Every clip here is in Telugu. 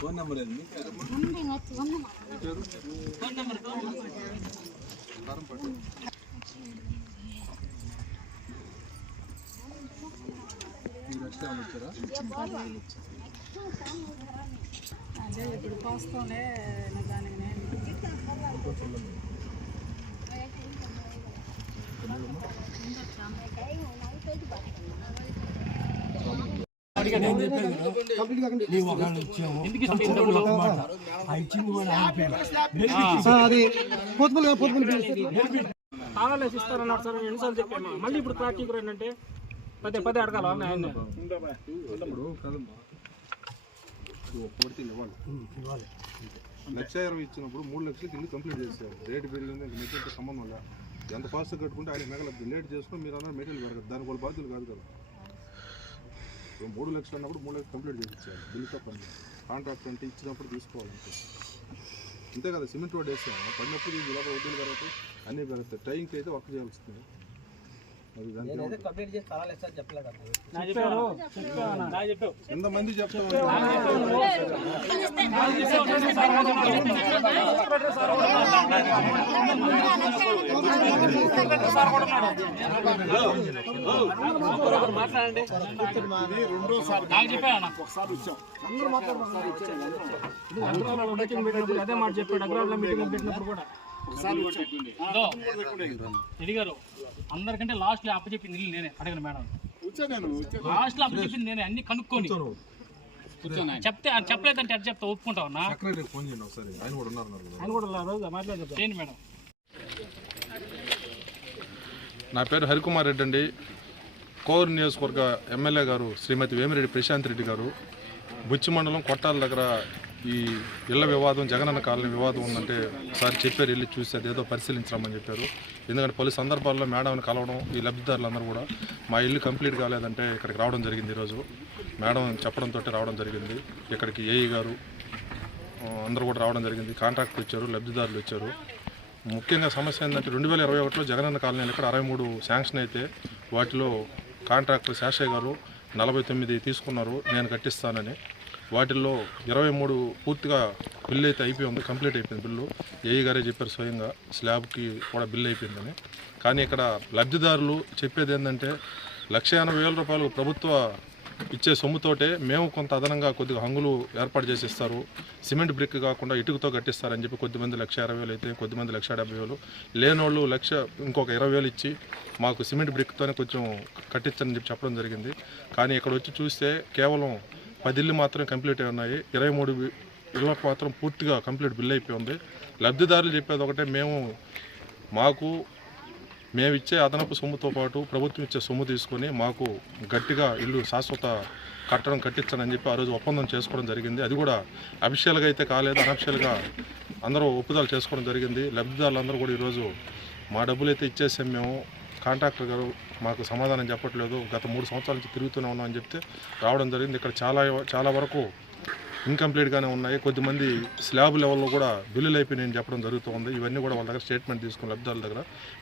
ఫోన్ నెంబర్ అదే ఇప్పుడు కోస్తూనే దానికి నేను తాళాలేసి ఇస్తారన్నారు సార్, ఎన్నిసార్లు చెప్పాను. మళ్ళీ ఇప్పుడు ట్రాకింగ్ రండి అంటే పదే పదే అడగాల ఆయన. లక్ష 20 ఇచ్చినప్పుడు 3 లక్షలకి ఇల్లు కంప్లీట్ చేశారు. రేటు పెరిగింది, మెటీరియల్ సంబంధం వల్ల ఎంత ఫాస్ట్ కట్టుకుంటే ఆయన మిగలదు. లేట్ చేసుకుని మీరు అన్న మెటీరియల్ పెరగదు, దానికి వాళ్ళ బాధ్యులు కాదు కదా. 3 లక్షలు అన్నప్పుడు 3 లక్షలు కంప్లీట్ చేసి ఇచ్చారు. బిల్లుతో పని కాంట్రాక్ట్ అంటే ఇచ్చినప్పుడు తీసుకోవాలంటే అంతే కదా. సిమెంట్ రోడ్ వేసాము, పడినప్పుడు ఇలా వడ్డీలు పెరుగుతాయి, అన్నీ పెరుగుతాయి. టైంకి అయితే వర్క్ చేయాల్సి వస్తుంది. ఎంతమంది చెప్తాం మాట్లాడండి. అదే మాట చెప్పాడు. అగ్రవాళ్ళ మీటింగ్ పెట్టినప్పుడు కూడా గారు అందరికంటే లాస్ట్ లో అప్పచెప్పింది నేనే అడగను మేడం. లాస్ట్ లో అప్పచెప్పింది నేనే, అన్ని కనుక్కొని చెప్తే చెప్పలేదంటే అది చెప్తా ఒప్పుకుంటావు. చేయండి మేడం. నా పేరు హరికుమార్ రెడ్డి అండి. కోర్ నియోజకవర్గ ఎమ్మెల్యే గారు శ్రీమతి వేమిరెడ్డి ప్రశాంత్ రెడ్డి గారు బుచ్చి మండలం కొట్టాల దగ్గర ఈ ఇళ్ల వివాదం, జగనన్న కాలనీ వివాదం ఉందంటే ఒకసారి చెప్పారు, వెళ్ళి చూసి అదేదో పరిశీలించమని చెప్పారు. ఎందుకంటే పలు సందర్భాల్లో మేడంని కలవడం, ఈ లబ్ధిదారులందరూ కూడా మా ఇల్లు కంప్లీట్ కాలేదంటే ఇక్కడికి రావడం జరిగింది. ఈరోజు మేడం చెప్పడంతో రావడం జరిగింది. ఇక్కడికి ఏఈ గారు అందరూ కూడా రావడం జరిగింది. కాంట్రాక్టర్ వచ్చారు, లబ్ధిదారులు వచ్చారు. ముఖ్యంగా సమస్య ఏంటంటే 2021లో జగనన్న కాలనీలు ఇక్కడ 63 శాంక్షన్ అయితే వాటిలో కాంట్రాక్టర్ శేషయ్య గారు 49 తీసుకున్నారు నేను కట్టిస్తానని. వాటిల్లో 23 పూర్తిగా బిల్లు అయితే అయిపోయి ఉంది, కంప్లీట్ అయిపోయింది బిల్లు. ఏఈ గారే చెప్పారు స్వయంగా స్లాబ్కి కూడా బిల్లు అయిపోయిందని. కానీ ఇక్కడ లబ్ధిదారులు చెప్పేది ఏంటంటే 1,80,000 రూపాయలు ప్రభుత్వ ఇచ్చే సొమ్ముతోటే మేము కొంత అదనంగా కొద్దిగా హంగులు ఏర్పాటు చేసి ఇస్తారు, సిమెంట్ బ్రిక్ కాకుండా ఇటుకతో కట్టిస్తారని చెప్పి కొద్దిమంది 1,60,000 అయితే, కొద్దిమంది 1,70,000, లేనోళ్ళు ఇంకొక 20,000 ఇచ్చి మాకు సిమెంట్ బ్రిక్తోనే కొంచెం కట్టించని చెప్పి చెప్పడం జరిగింది. కానీ ఇక్కడ వచ్చి చూస్తే కేవలం 10 ఇళ్ళు మాత్రమే కంప్లీట్ అయి ఉన్నాయి. 23 ఇళ్ళకు మాత్రం పూర్తిగా కంప్లీట్ బిల్ అయిపోయి ఉంది. లబ్ధిదారులు చెప్పేది ఒకటే, మేము ఇచ్చే అదనపు సొమ్ముతో పాటు ప్రభుత్వం ఇచ్చే సొమ్ము తీసుకొని మాకు గట్టిగా ఇల్లు శాశ్వత కట్టించని చెప్పి ఆ రోజు ఒప్పందం చేసుకోవడం జరిగింది. అది కూడా అఫీషియల్గా అయితే కాలేదు, అనఫిషియల్గా అందరూ ఒప్పుదల చేసుకోవడం జరిగింది. లబ్ధిదారులందరూ కూడా ఈరోజు మా డబ్బులు అయితే ఇచ్చేసాం, మేము కాంట్రాక్టర్ గారు మాకు సమాధానం చెప్పట్లేదు, గత 3 సంవత్సరాల నుంచి తిరుగుతూనే ఉన్నాం అని చెప్తే రావడం జరిగింది. ఇక్కడ చాలా వరకు ఇన్కంప్లీట్గానే ఉన్నాయి. కొద్దిమంది స్లాబ్ లెవెల్లో కూడా బిల్లులు అయిపోయినాయని చెప్పడం జరుగుతుంది. ఇవన్నీ కూడా వాళ్ళ దగ్గర స్టేట్మెంట్ తీసుకుని లబ్ధిదారుల దగ్గర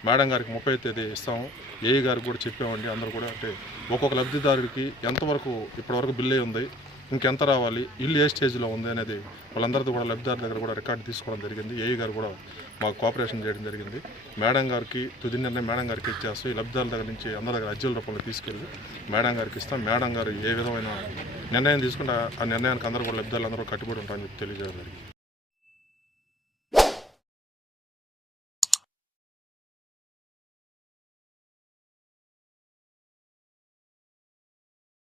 మేడం గారికి 30వ తేదీ ఇస్తాము, ఏఈ గారికి కూడా చెప్పామండి. అందరూ కూడా అంటే ఒక్కొక్క లబ్ధిదారుడికి ఎంతవరకు ఇప్పటివరకు బిల్లు అయి ఉంది, ఇంకెంత రావాలి, ఇల్లు ఏ స్టేజ్లో ఉంది అనేది వాళ్ళందరితో కూడా లబ్ధిదారుల దగ్గర కూడా రికార్డు తీసుకోవడం జరిగింది. ఏఈ గారు కూడా మాకు కోఆపరేషన్ చేయడం జరిగింది. మేడం గారికి తుది నిర్ణయం మేడం గారికి ఇచ్చేస్తూ ఈ లబ్ధిదారుల దగ్గర నుంచి అందరి దగ్గర అర్జీల రూపంలో తీసుకెళ్ళి మేడం గారికి ఇస్తాం. మేడం గారు ఏ విధమైన నిర్ణయం తీసుకుంటే ఆ నిర్ణయానికి అందరూ కూడా లబ్ధిదారులు అందరూ కట్టుబడి ఉంటారని చెప్పి తెలియజేయడం జరిగింది.